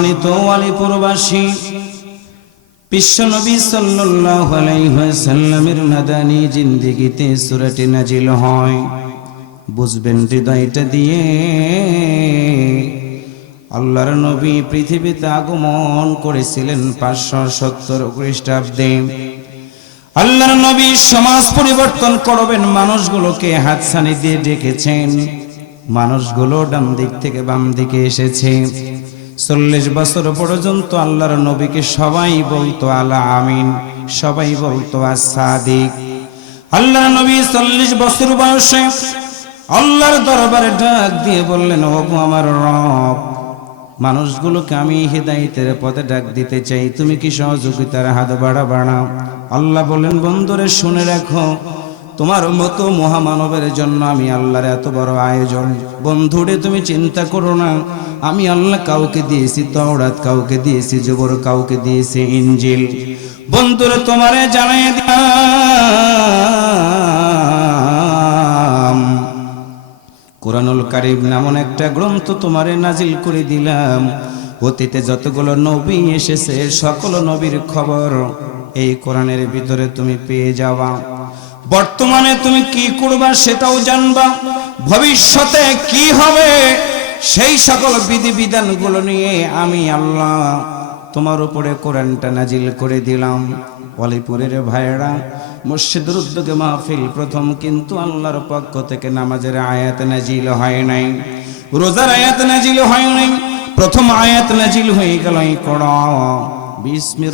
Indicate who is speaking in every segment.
Speaker 1: সম্মানিত আলিপুরবাসী বিশ্বনবী সাল্লাল্লাহু আলাইহি মাদানী জিন্দেগিতে সূরাটি নাজিল হয়। বুঝবেন হৃদয়টা দিয়ে, আল্লাহর নবী পৃথিবীতে আগমন করেছিলেন পাঁচশো সত্তর খ্রিস্টাব্দে। আল্লাহর নবী সমাজ পরিবর্তন করবেন মানুষগুলোকে হাতছানি দিয়ে ডেকেছেন। মানুষগুলো ডান দিক থেকে বাম দিকে এসেছে। চল্লিশ বছর পর্যন্ত আল্লাহর নবীকে সবাই বলতো আলা আমিন, সবাই বলতো আসাদিক আল্লাহর নবী চল্লিশ বছর বয়সে আল্লাহর দরবারে ডাক দিয়ে বললেন ওগো আমার রব, মানুষগুলোকে আমি হেদায়েতের পথে ডাক দিতে চাই, তুমি কি সহযোগিতার হাত বাড়া বাড়াও আল্লাহ বলেন বন্ধুরে, শুনে রাখো তোমার মতো মহামানবের জন্য আমি আল্লাহর এত বড় আয়োজন। বন্ধুরে, তুমি চিন্তা করো না। আমি আল্লাহ কাউকে দিয়েছি তওরাত, কাউকে দিয়েছি জবর, কাউকে দিয়েছি ইঞ্জিল বন্ধুরে, তোমারে জানাই দিলাম। কোরআনুল কারিম নামন একটা গ্রন্থ তোমারে নাজিল করে দিলাম। অতীতে যতগুলো নবী এসেছে, সকল নবীর খবর এই কোরআনের ভিতরে তুমি পেয়ে যাওয়া। বর্তমানে তুমি কি করবা সেটাও জানবা। ভবিষ্যতে কি হবে সেই সকল বিধি বিধানগুলো নিয়ে আমি আল্লাহ তোমার উপরে কোরআনটা নাজিল করে দিলাম। অলিপুরের ভাইয়েরা, মসজিদের উদ্যোগে মাহফিল প্রথম কিন্তু আল্লাহর পক্ষ থেকে নামাজের আয়াত নাজিল হয় নাই। রোজার আয়াত নাজিল হয় নাই। প্রথম আয়াত নাজিল হয়ে গেল কড় বিস্মি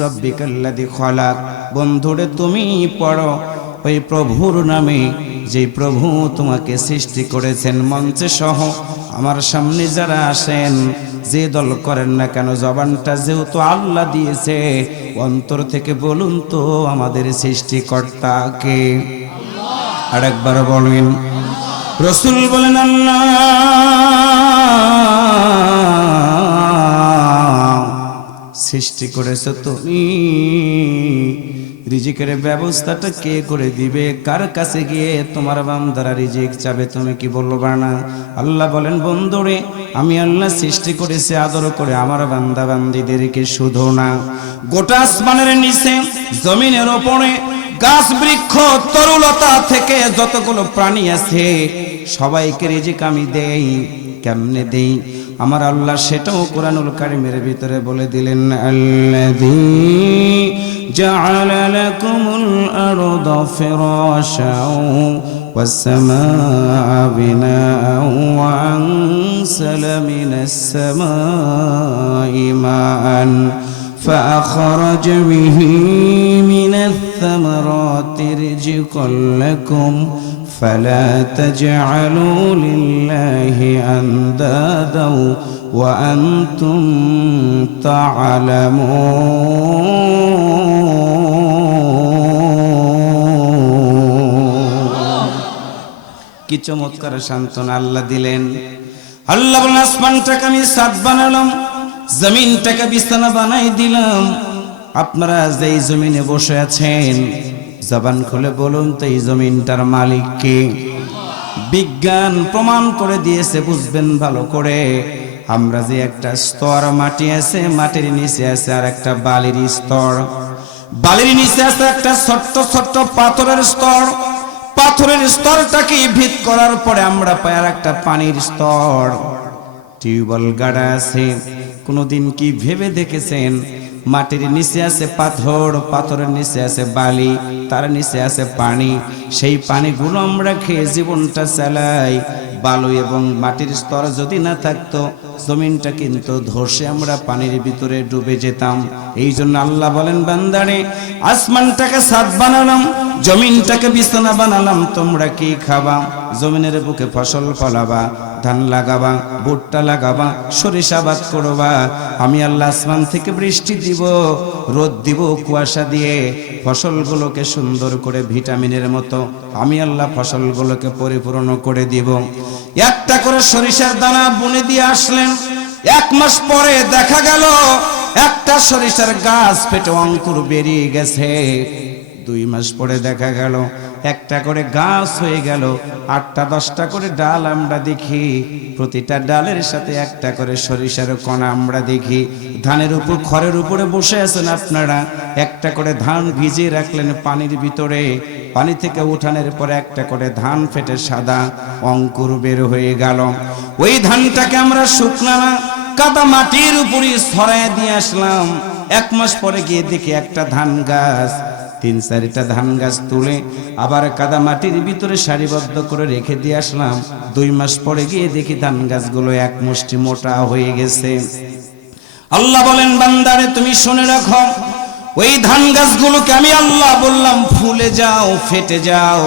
Speaker 1: খলাক। বন্ধুরে তুমি পড়ো। ওই প্রভুর নামে যে প্রভু তোমাকে সৃষ্টি করেছেন মঞ্চে সহ আমার সামনে যারা আসেন, যে দল করেন না কেন, জবানটা যেহেতু আল্লাহ দিয়েছে, অন্তর থেকে বলুন তো আমাদের সৃষ্টিকর্তাকে। আরেকবার বলেন, রসুল বলেন, আল্লাহ, সৃষ্টি করেছ তুমি। রিজিকের ব্যবস্থাটা কে করে দিবে? কার কাছে গিয়ে তোমার বান্দারা রিজিক চাবে? তুমি কি বলবা না? আল্লাহ বলেন, বন্ধুরে, আমি আল্লাহ সৃষ্টি করেছি, আদর করে আমার বান্দা বান্দিদেরকে শুধু না। গোটা আসমানের নিচে, জমিনের ওপরে, গাছ, বৃক্ষ, তরুলতা থেকে যতগুলো প্রাণী আছে, সবাইকে রিজিক আমি দেই। কেমনে দেই? আমার আল্লাহ সেটাও কোরআনুল কারিমের ভিতরে বলে দিলেন আল্লাযী جعل لكم الأرض فراشا والسماء بناء وأنزل من السماء ماء فأخرج به من الثمرات رزقا لكم فلا تجعلوا لله أندادا وأنتم تعلمون কি চমৎকার সান্ত্বনা আল্লাহ দিলেন আল্লাহ বলেন আসমানটাকে আমি সাত বানালাম জমিনটাকে বিছানা বানাই দিলাম আপনারা যেই জমিনে বসে আছেন জবান খুলে বলুন তো, এই জমিনটার মালিক কে? বিজ্ঞান প্রমাণ করে দিয়েছে, বুঝবেন ভালো করে। আমরা যে একটা স্তর, মাটি আছে, মাটির নিচে আছে আর একটা বালির স্তর। বালির নিচে আছে একটা ছোট্ট ছোট্ট পাথরের স্তর। পাথরের স্তরটাকে ভিত করার পরে আমরা পাই আর একটা পানির স্তর। টিউবওয়েল গাড়া আছে, কোনোদিন কি ভেবে দেখেছেন? মাটির নিচে আছে পাথর, পাথরের নিচে আছে বালি, তার নিচে আছে পানি। সেই পানিগুলো আমরা খেয়ে জীবনটা চালাই। বালু এবং মাটির স্তর যদি না থাকতো, জমিনটা কিন্তু ধসে আমরা পানির ভিতরে ডুবে যেতাম। এই জন্য আল্লাহ বলেন, বান্দারে, আসমানটাকে সাত বানালাম, জমিনটাকে বিছানা বানালাম, তোমরা কি খাবা? জমিনের বুকে ফসল ফলাবা, ধান লাগাবা, ভুট্টা লাগাবা সরিষাবাদ করবা। আমি আল্লাহ আসমান থেকে বৃষ্টি দিব, রোদ দিব, কুয়াশা দিয়ে, ফসলগুলোকে সুন্দর করে ভিটামিনের মতো আমি আল্লাহ ফসলগুলোকে পরিপূর্ণ করে দিব। একটা করে সরিষার দানা বুনে দিয়ে আসলেন। এক মাস পরে দেখা গেল একটা সরিষার গাছ পেটে অঙ্কুর বেরিয়ে গেছে। দুই মাস পরে দেখা গেল, একটা করে গাছ হয়ে গেল, আটটা দশটা করে ডাল আমরা দেখি, প্রতিটা ডালের সাথে একটা করে সরিষার কণা আমরা দেখি। ধানের উপর, খড়ের উপরে বসে আছেন আপনারা, একটা করে ধান ভিজিয়ে রাখলেন পানির ভিতরে, পানি থেকে উঠানের পরে একটা করে ধান ফেটে সাদা অঙ্কুর বের হয়ে গেল। ওই ধানটাকে আমরা শুকনা কাদা মাটির উপরে ছড়াই দিয়ে আসলাম। এক মাস পরে গিয়ে দেখি একটা ধান গাছ। তিন চারিটা ধান গাছ তুলে আবার কাদা মাটির ভিতরে সারিবদ্ধ করে রেখে দিয়ে আসলাম। দুই মাস পরে গিয়ে দেখি ধান গাছগুলো এক মুষ্টি মোটা হয়ে গেছে। আল্লাহ বলেন, বান্দারে, তুমি শুনে রাখো, ওই ধান গাছগুলোকে আমি আল্লাহ বললাম, ফুলে যাও, ফেটে যাও।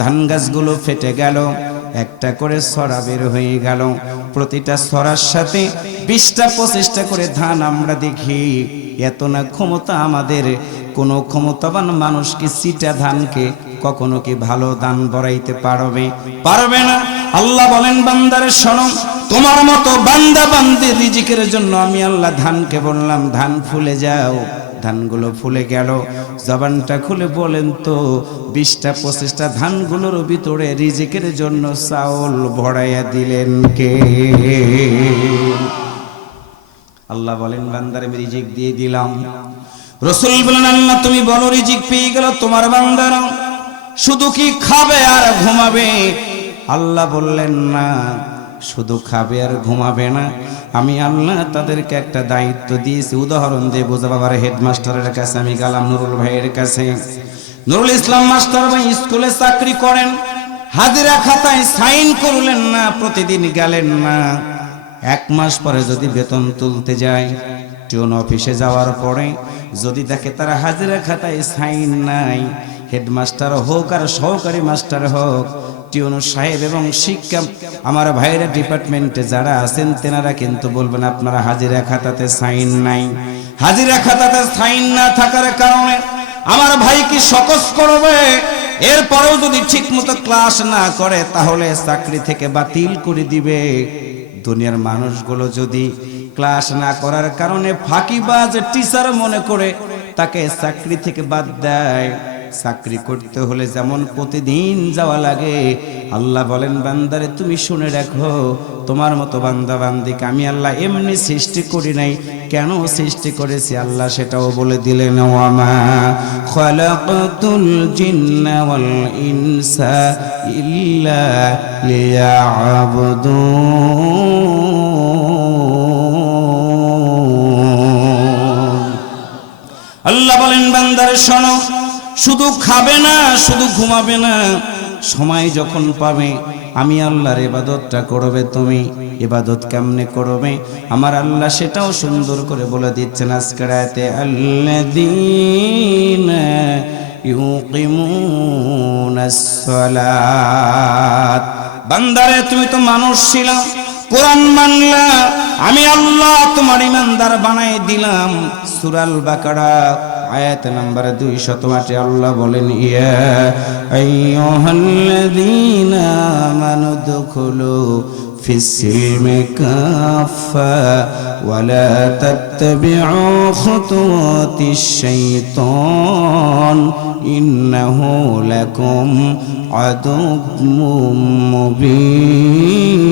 Speaker 1: ধান গাছগুলো ফেটে গেল, একটা করে সরা বের হয়ে গেল। প্রতিটা সরার সাথে বিশটা পঁচিশটা করে ধান আমরা দেখি। এত না ক্ষমতা আমাদের। কোনো ক্ষমতাবান মানুষ কি সিটা ধানকে কখনো কি ভালো দান বড়াইতে পারবে? পারবে না। আল্লাহ বলেন, বান্দারে শোনো, তোমার মতো বান্দা বান্দি রিজিকের জন্য আমি আল্লাহ ধানকে বললাম, ধান ফুলে যাও। ধানগুলো ফুলে গেল। জবানটা খুলে বলেন তো, বিশটা পঁচিশটা ধানগুলোর ভিতরে রিজিকের জন্য চাউল ভরাইয়া দিলেন কে? আল্লাহ বলেন, বান্দারে আমি রিজিক দিয়ে দিলাম। রসুল বলেন, আল্লাহ, তুমি বলো, রিজিক পেয়ে গেল তোমার বান্দারা শুধু কি খাবে আর ঘুমাবে? আল্লাহ বললেন, না, শুধু খাবে আর ঘুমাবে না। আমি আল্লাহ তাদেরকে একটা দায়িত্ব দিয়েছি। উদাহরণ দিয়ে বোঝা বাবার হেডমাস্টারের কাছে, আমি গেলাম নুরুল ভাইয়ের কাছে। নুরুল ইসলাম মাস্টার ভাই স্কুলে চাকরি করেন, হাজিরা খাতায় সাইন করলেন না, প্রতিদিন গেলেন না। এক মাস পরে যদি বেতন তুলতে যায়, টিউন অফিসে যাওয়ার পরে যদি দেখে তারা হাজিরা খাতায় সাইন নাই, হেডমাস্টার হোক আর সহকারী মাস্টার হোক, টিউন সাহেব এবং শিক্ষা, আমার ভাইরা ডিপার্টমেন্টে যারা আছেন তেনারা কিন্তু বলবেন আপনারা হাজিরা খাতাতে সাইন নাই। হাজিরা খাতাতে সাইন না থাকার কারণে আমার ভাই কি সকস করবে? এরপরেও যদি ঠিক মতো ক্লাস না করে, তাহলে চাকরি থেকে বাতিল করে দিবে। দুনিয়ার মানুষগুলো যদি ক্লাস না করার কারণে ফাঁকিবাজ টিচার মনে করে, তাকে চাকরি থেকে বাদ দেয়। চাকরি করতে হলে যেমন প্রতিদিন যাওয়া লাগে, আল্লাহ বলেন, বান্দারে, তুমি শুনে রাখো তোমার মতো বান্দা বান্দিকে আমি আল্লাহ এমনি সৃষ্টি করি নাই। কেন সৃষ্টি করেছি আল্লাহ সেটাও বলে দিলেন, ওয়ামা খলাকতুল জিন্না ওয়াল ইনসা ইল্লা লিয়াবুদুন আল্লাহ বলেন, বান্দারে, শোনো, শুধু খাবে না, শুধু ঘুমাবে না, সময় যখন পাবে আমি আল্লাহর এবাদতটা করবে, তুমি এবাদত কেমনে করবে? আমার আল্লাহ সেটাও সুন্দর করে বলে দিচ্ছেন আজকের আয়াতে, আল্লাযীনা ইউকিমুনাস সালাত। বান্দারে, তুমি তো মানুষ ছিলাম কোরআন মানলা, আমি আল্লাহ তোমার ইমানদার বানাই দিলাম। সুরাল বাকারা আয়াত নাম্বার দুই শত আটে আল্লাহ বলেন, ইয়া আইয়ুহাল্লাযীনা আমানু দুখুলু ফিস-সিলমি কাফা ওয়ালা তাত্তাবি'ু খুতুওয়াতিশ শাইতান ইন্নাহু লাকুম আদুব্বুম মুবিন.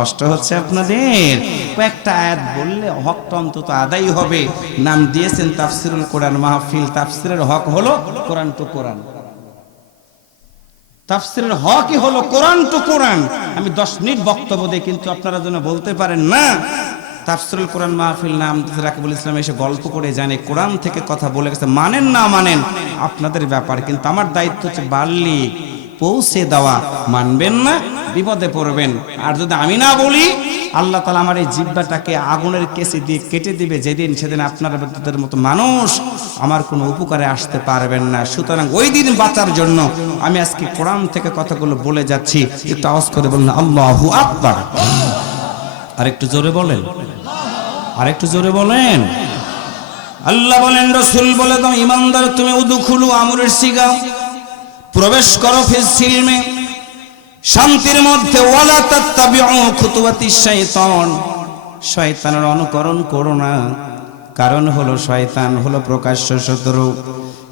Speaker 1: কষ্ট হচ্ছে আপনাদের। কয়েকটা আয়াত বললে হকটা অন্তত আদায় হবে। নাম দিয়েছেন তাফসিরুল কোরআন মাহফিল। তাফসিরের হক হলো কোরআন টু কোরআন। তাফসিরের হকই হলো কোরআন টু কোরআন। আমি দশ মিনিট বক্তব্য দিই, কিন্তু আপনারা যেন বলতে পারেন না তাফসিরুল কোরআন মাহফিল নাম রাকিবুল ইসলাম এসে গল্প করে জানে, কোরআন থেকে কথা বলে গেছে। মানেন না মানেন, আপনাদের ব্যাপার, কিন্তু আমার দায়িত্ব হচ্ছে বাল্যিক পৌঁছে দেওয়া। মানবেন না, বিপদে পড়বেন। আর যদি আমি না বলি, আল্লাহ তালা আমার এই জিব্বাটাকে আগুনের কেসে দিয়ে কেটে দিবে, যেদিন সেদিন আপনার বিদ্যুতের মতো মানুষ আমার কোনো উপকারে আসতে পারবেন না। সুতরাং ওই দিন বাঁচার জন্য আমি আজকে কোরআন থেকে কথাগুলো বলে যাচ্ছি। একটু আওয়াজ করে বললাম আল্লাহু আকবার। আর একটু জোরে বলেন। আরেকটু জোরে বলেন। আল্লাহ বলেন, রসুল বলে দাও, ইমানদার, তুমি উদু খুলু, আমরের সিগাও প্রবেশ করো ফিস সিলমে। শান্তির মধ্যে, ওয়ালা তাত্তাবিউ খুতুওয়াতি শাইতান। শয়তানের অনুকরণ করো না। কারণ হলো শয়তান হলো প্রকাশ্য শত্রু।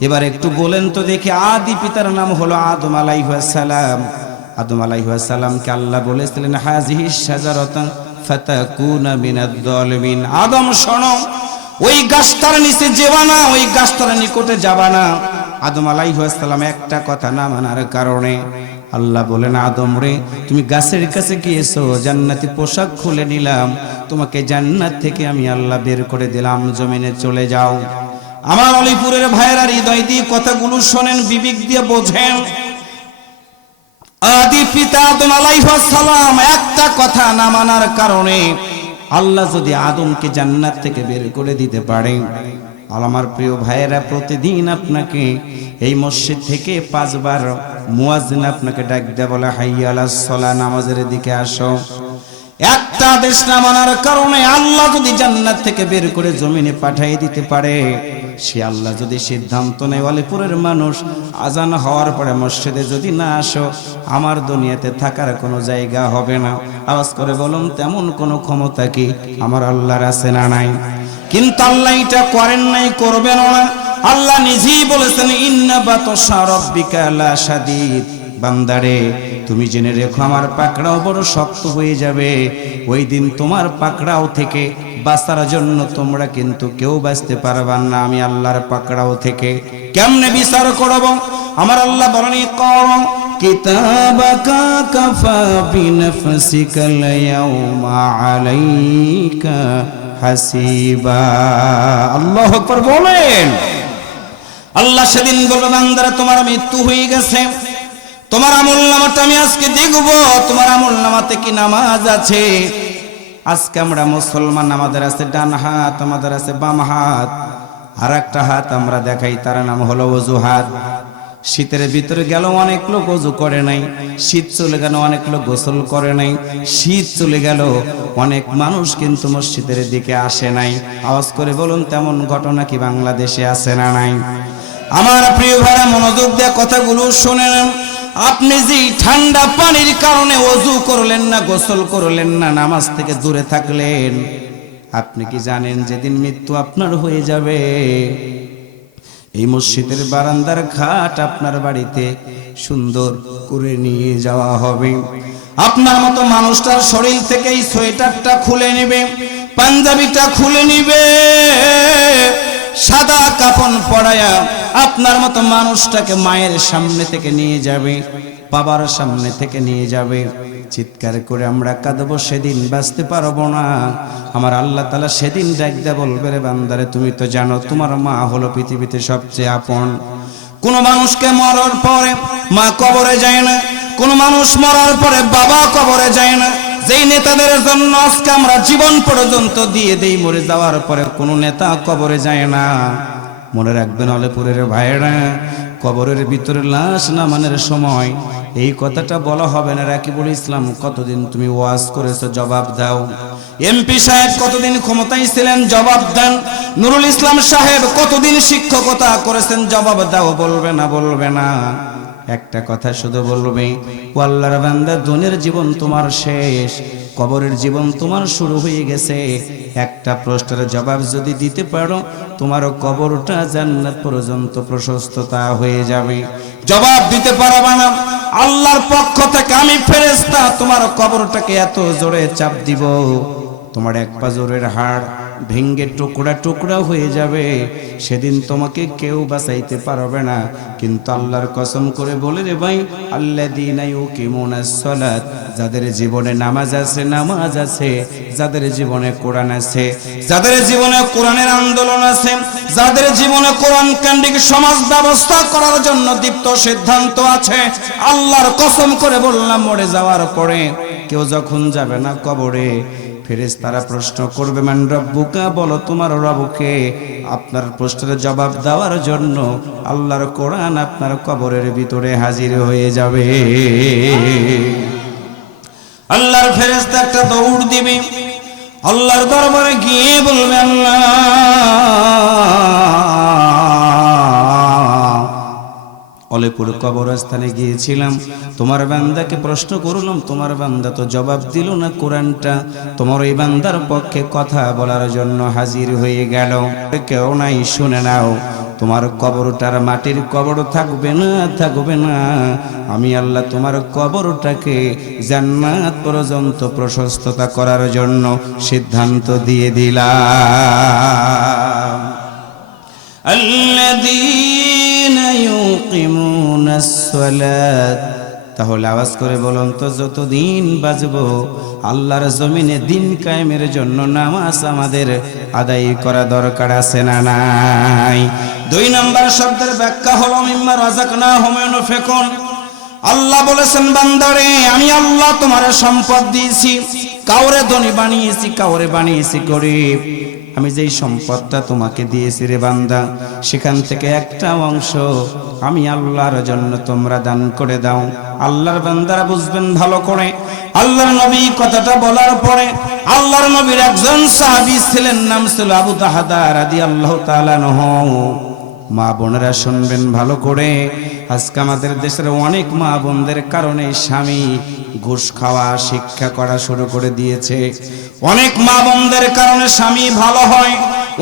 Speaker 1: এবার একটু বলেন তো দেখি, আদি পিতার নাম হলো আদম আলাইহিস সালাম। আদম আলাইহিস সালামকে আল্লাহ বলেছিলেন, হাজিহি শাজারাতা। আদম, শোনো, ওই গাছটার নিচে যেবা না, ওই গাছটার নিকটে যাবা না। আদম আলাইহাল্লাম একটা কথা না মানার কারণে আল্লাহ বলেন, আদম রে, তুমি গাছের কাছে গিয়েছো, জান্নাতি পোশাক খুলে নিলাম। তোমাকে জান্নাত থেকে আমি আল্লাহ বের করে দিলাম, জমিনে চলে যাও। আমার অলিপুরের ভাইয়েরা হৃদয় দিয়ে কথাগুলো শোনেন, বিবেক দিয়ে বোঝেন। আদি পিতা আদম আলাইহাল্লাম একটা কথা না মানার কারণে আল্লাহ যদি আদমকে জান্নাত থেকে বের করে দিতে পারে। আমার প্রিয় ভাইয়েরা, প্রতিদিন আপনাকে এই মসজিদ থেকে পাঁচবার মুয়াজ্জিন আপনাকে ডাক দেয় বলে হাইয়া আলাস সালাহ, নামাজের দিকে আসো। একটা দেশ না মানার কারণে আল্লাহ যদি জান্নাত থেকে বের করে জমিনে পাঠিয়ে দিতে পারে, সে আল্লাহ যদি সিদ্ধান্ত নেয় অলিপুরের মানুষ আজান হওয়ার পরে মসজিদে যদি না আসো, আমার দুনিয়াতে থাকার কোনো জায়গা হবে না। আওয়াজ করে বলুন, তেমন কোনো ক্ষমতা কি আমার আল্লাহর আছে না নাই? কিন্তু আল্লাহ এটা করেন নাই করবেন না। আল্লাহ নিজেই বলেছেন ইন্না বাতশা রব্বিকা লা শাদীদ। বান্দারে, তুমি জেনে রেখো, আমার পাকড়াও বড় শক্ত হয়ে যাবে। ওই দিন তোমার পাকড়াও থেকে বাঁচার জন্য তোমরা কিন্তু কেউ বাঁচতে পারবা না। আমি আল্লাহর পাকড়াও থেকে কেমনে বিচার করব? আমার আল্লাহ বলেনি কর কিতাবাকা কাফা বিনফসিকা ইয়াউমা আলাইকা হাসিবা। আল্লাহু আকবার বলেন। আল্লাহ সেদিন বলবে বান্দারা, তোমার মৃত্যু হয়ে গেছে। তোমার আমল নামাটা আমি আজকে দেখব। তোমার আমল নামাতে কি নামাজ আছে? আজকে আমরা মুসলমান, আমাদের আছে ডান হাত, আমাদের আছে বাম হাত। আর একটা হাত আমরা দেখাই, তার নাম হলো অজু হাত শীতের ভিতরে গেল অনেক লোক অজু করে নাই, শীত চলে গেল অনেক লোক গোসল করে নাই, শীত চলে গেল অনেক মানুষ কিন্তু মসজিদের দিকে আসে নাই। আওয়াজ করে বলুন, তেমন ঘটনা কি বাংলাদেশে আসে না নাই? আমার প্রিয় ভাইরা, মনোযোগ দেওয়া কথাগুলো শোনেন। আপনি যে ঠান্ডা পানির কারণে অজু করলেন না, গোসল করলেন না, নামাজ থেকে দূরে থাকলেন, আপনি কি জানেন যেদিন মৃত্যু আপনার হয়ে যাবে? এই মসজিদের বারান্দার ঘাট আপনার বাড়িতে সুন্দর করে নিয়ে যাওয়া হবে। আপনার মতো মানুষটার শরীর থেকে এই সোয়েটারটা খুলে নেবে, পাঞ্জাবিটা খুলে নিবে। সাদা কাপন পড়ায়া আপনার মতো মানুষটাকে মায়ের সামনে থেকে নিয়ে যাবে, বাবার সামনে থেকে নিয়ে যাবে। চিৎকার করে আমরা কাঁদবো, সেদিন বাঁচতে পারব না। আমার আল্লাহ তালা সেদিন ডাকদা বলবে, রে বান্দারে, তুমি তো জানো, তোমার মা হলো পৃথিবীতে সবচেয়ে আপন। কোন মানুষকে মরার পরে মা কবরে যায় না, কোন মানুষ মরার পরে বাবা কবরে যায় না যেই নেতাদের জন্য আজকে আমরা জীবন পর্যন্ত দিয়ে দেই মরে যাওয়ার পরে কোনো নেতা কবরে যায় না। মনে রাখবেন অলেপুরের ভাইয়েরা, কবরের ভিতরে লাশ নামানোর সময় এই কথাটা বলা হবে না। রাকিবুল ইসলাম, কতদিন তুমি ওয়াজ করেছ? জবাব দাও। এমপি সাহেব, কতদিন ক্ষমতায় ছিলেন? জবাব দেন। নুরুল ইসলাম সাহেব, কতদিন শিক্ষকতা করেছেন? জবাব দাও। বলবে না বলবে না। একটা কথা শুধু বলবে ও আল্লাহর বান্দা দুনের জীবন তোমার শেষ, কবরের জীবন তোমার শুরু হয়ে গেছে। একটা প্রশ্নের জবাব যদি দিতে পারো তোমার কবরটা জান্নাত পর্যন্ত প্রশস্ততা হয়ে যাবে। জবাব দিতে পারবা না। আল্লাহর পক্ষ থেকে আমি ফেরেস্তা তোমার কবরটাকে এত জোরে চাপ দিব। তোমার এক পা জোরের হাড় ভেঙ্গে টুকরা টুকরা হয়ে যাবে। সেদিন তোমাকে কেউ বাঁচাইতে পারবে না। কিন্তু আল্লাহর কসম করে বলে রে ভাই আল্লাহ দিনাই যাদের জীবনে নামাজ আছে নামাজ আছে। যাদের জীবনে কোরআন আছে, যাদের জীবনে কোরআনের আন্দোলন আছে, যাদের জীবনে কোরআন কেন্দ্রিক সমাজ ব্যবস্থা করার জন্য দীপ্ত সিদ্ধান্ত আছে। আল্লাহর কসম করে বললাম, মরে যাওয়ার পরে কেউ যখন যাবে না কবরে ফেরেস তারা প্রশ্ন করবে, মান রব্বুকা? বলো, তোমার রবকে। আপনার প্রশ্নের জবাব দেওয়ার জন্য আল্লাহর কোরআন আপনার কবরের ভিতরে হাজির হয়ে যাবে। আল্লাহর ফেরেস্তা একটা দৌড় দিবে। আল্লাহর দরবারে গিয়ে বলবে, আল্লাহ অলেপুর কবরস্থানে গিয়েছিলাম। তোমার বান্দাকে প্রশ্ন করলাম, তোমার বান্দা তো জবাব দিল না কোরআনটা। তোমার ওই বান্দার পক্ষে কথা বলার জন্য হাজির হয়ে গেল। কেউ নাই, শুনে নাও। তোমার কবরটার মাটির কবর থাকবে না থাকবে না। আমি আল্লাহ তোমার কবরটাকে জান্নাত পর্যন্ত প্রশস্ততা করার জন্য সিদ্ধান্ত দিয়ে দিলাম। আল্লাহ তাহলে আওয়াজ করে বলুন তো, যতদিন বাজব, আল্লাহর জমিনে দিন কায়েমের জন্য নামাজ আমাদের আদায় করা দরকার আছে না নাই? দুই নম্বর শব্দের ব্যাখ্যা হলো, মিম্মা রাজাক না হোমেন ফেকুন আল্লাহ বলেছেন, বান্দারে, আমি আল্লাহ তোমার সম্পদ দিয়েছি। কাউরে ধনী বানিয়েছি, কাউরে বানিয়েছি গরিব। আমি যেই সম্পদটা তোমাকে দিয়েছি রে বান্দা, সেখান থেকে একটা অংশ আমি আল্লাহর জন্য তোমরা দান করে দাও। আল্লাহর বান্দারা বুঝবেন ভালো করে। আল্লাহর নবী কথাটা বলার পরে আল্লাহর নবীর একজন সাহাবী ছিলেন, নাম ছিল আবু তাহাদা রাদিয়াল্লাহু তাআলা নহু মা বোনেরা শুনবেন ভালো করে। আজকে আমাদের দেশের অনেক মা বোনদের কারণে স্বামী ঘুষ খাওয়া, শিক্ষা করা শুরু করে দিয়েছে। অনেক মা বোনদের কারণে স্বামী ভালো হয়,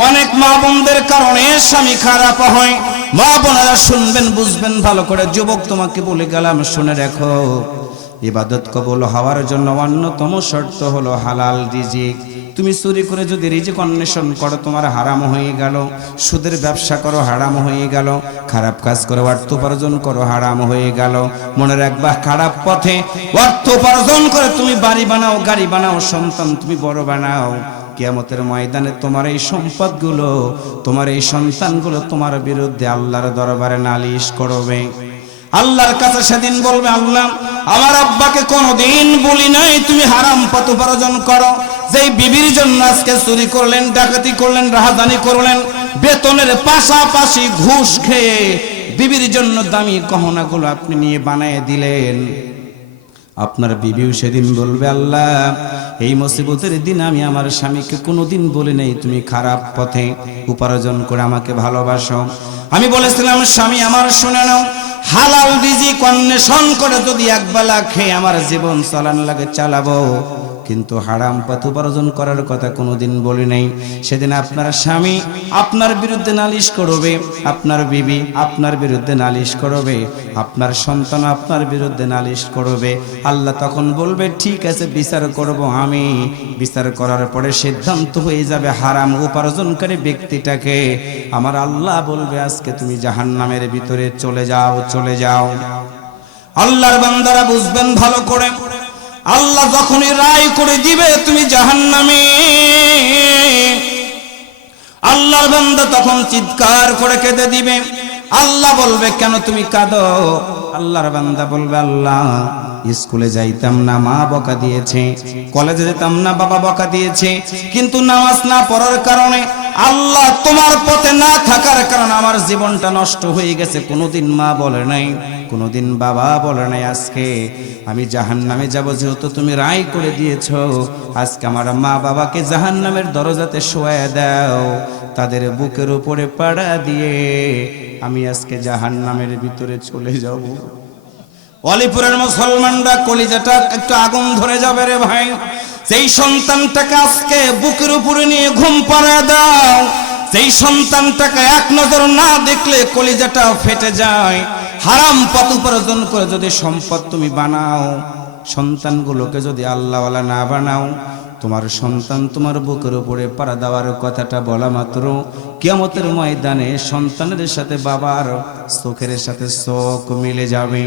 Speaker 1: অনেক মা বোনদের কারণে স্বামী খারাপ হয়। মা বোনেরা শুনবেন, বুঝবেন ভালো করে। যুবক, তোমাকে বলে গেলাম, শুনে রাখো। ইবাদত কবুল হওয়ার জন্য অন্যতম শর্ত হলো হালাল রিজিক। তুমি চুরি করে যদি রিজিক অন্বেষণ করো, তোমার হারাম হয়ে গেল। সুদের ব্যবসা করো, হারাম হয়ে গেল। খারাপ কাজ করো, অর্থ উপার্জন করো, হারাম হয়ে গেল। মনে রাখবা, খারাপ পথে অর্থ উপার্জন করে তুমি বাড়ি বানাও, গাড়ি বানাও, সন্তান তুমি বড় বানাও। কিয়ামতের ময়দানে তোমার এই সম্পদগুলো, তোমার এই সন্তানগুলো তোমার বিরুদ্ধে আল্লাহর দরবারে নালিশ করবে। আল্লাহর কাছে সেদিন বলবে, আল্লাহ, আমার আব্বাকে কোনোদিন বলি নাই, তুমি হারাম পথ উপার্জন করো। যেই বিবির জন্য আজকে চুরি করলেন, ডাকাতি করলেন রাহাদানি করলেন, বেতনের পাশাপাশি ঘুষ খেয়ে বিবির জন্য দামি গহনাগুলো আপনি নিয়ে বানিয়ে দিলেন। আপনার বিবিও সেদিন বলবে, আল্লাহ, এই মুসিবতের দিন আমি আমার স্বামীকে কোনোদিন বলি নাই, তুমি খারাপ পথে উপার্জন করে আমাকে ভালোবাসো। আমি বলেছিলাম, স্বামী, আমার শুনে নাও হালাল রিজিক অন্বেষণ করে যদি একবেলা খেয়ে আমার জীবন চলান লাগে চালাবো। কিন্তু হারাম পথ উপার্জন করার কথা কোনোদিন বলি নাই। সেদিন আপনার স্বামী আপনার বিরুদ্ধে নালিশ করবে, আপনার বিবি আপনার বিরুদ্ধে নালিশ করবে, আপনার সন্তান আপনার বিরুদ্ধে নালিশ করবে। আল্লাহ তখন বলবে, ঠিক আছে, বিচার করব আমি। বিচার করার পরে সিদ্ধান্ত হয়ে যাবে হারাম উপার্জনকারী ব্যক্তিটাকে। আমার আল্লাহ বলবে, আজকে তুমি জাহান্নামের ভিতরে চলে যাও চলে যাও। আল্লাহর বান্দারা বুঝবেন ভালো করে। আল্লাহ যখনই রায় করে দিবে তুমি জাহান্নামে। আল্লাহর বান্দা তখন চিৎকার করে কেঁদে দিবে। আল্লাহ বলবে, কেন তুমি কাঁদো? আল্লাহর বান্দা বলবে, আল্লাহ, স্কুলে যাইতাম না, মা বকা দিয়েছে, কলেজে যেতাম না, বাবা বকা দিয়েছে, কিন্তু নামাজ না পড়ার কারণে আল্লাহ তোমার পথে না থাকার কারণে আমার জীবনটা নষ্ট হয়ে গেছে। কোনোদিন মা বলে নাই, কোনোদিন বাবা বলে নাই আজকে। আমি জাহান নামে যাব, যেহেতু তুমি রায় করে দিয়েছ। আজকে আমার মা বাবাকে জাহান নামের দরজাতে শোয়া দাও। তাদের বুকের উপরে পাড়া দিয়ে আমি আজকে জাহান নামের ভিতরে চলে যাব। অলিপুরের মুসলমানরা কলিজাটা একটু আগুন ধরে যাবে রে ভাই। সেই সন্তানটাকে আজকে বুকের উপরে নিয়ে ঘুম পাড়া দাও সেই সন্তানটাকে এক নজর না দেখলে কলিজাটা ফেটে যায়। হারাম পথ উপার্জন করে যদি সম্পদ তুমি বানাও, সন্তানগুলোকে যদি আল্লাহওয়ালা না বানাও তোমার সন্তান তোমার বুকের উপরে পাড়া দেওয়ার কথাটা বলা মাত্র। কিয়ামতের ময়দানে সন্তানের সাথে বাবার চোখের সাথে চোখ মিলে যাবে।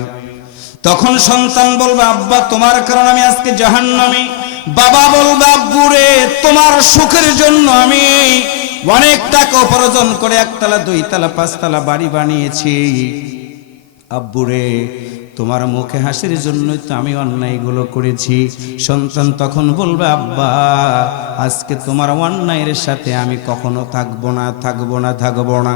Speaker 1: তখন সন্তান বলবে, আব্বা, তোমার কারণ আমি আজকে জাহান্নামী। বাবা বলবে, আব্বু রে, তোমার সুখের জন্য আমি অনেক টাকা উপার্জন করে একতলা, দুইতলা, পাঁচতলা বাড়ি বানিয়েছি। আব্বুরে তোমার মুখে হাসির জন্যই তো আমি অন্যায়গুলো করেছি। সন্তান তখন বলবে, আব্বা, আজকে তোমার অন্যায়ের সাথে আমি কখনো থাকব না থাকব না থাকব না।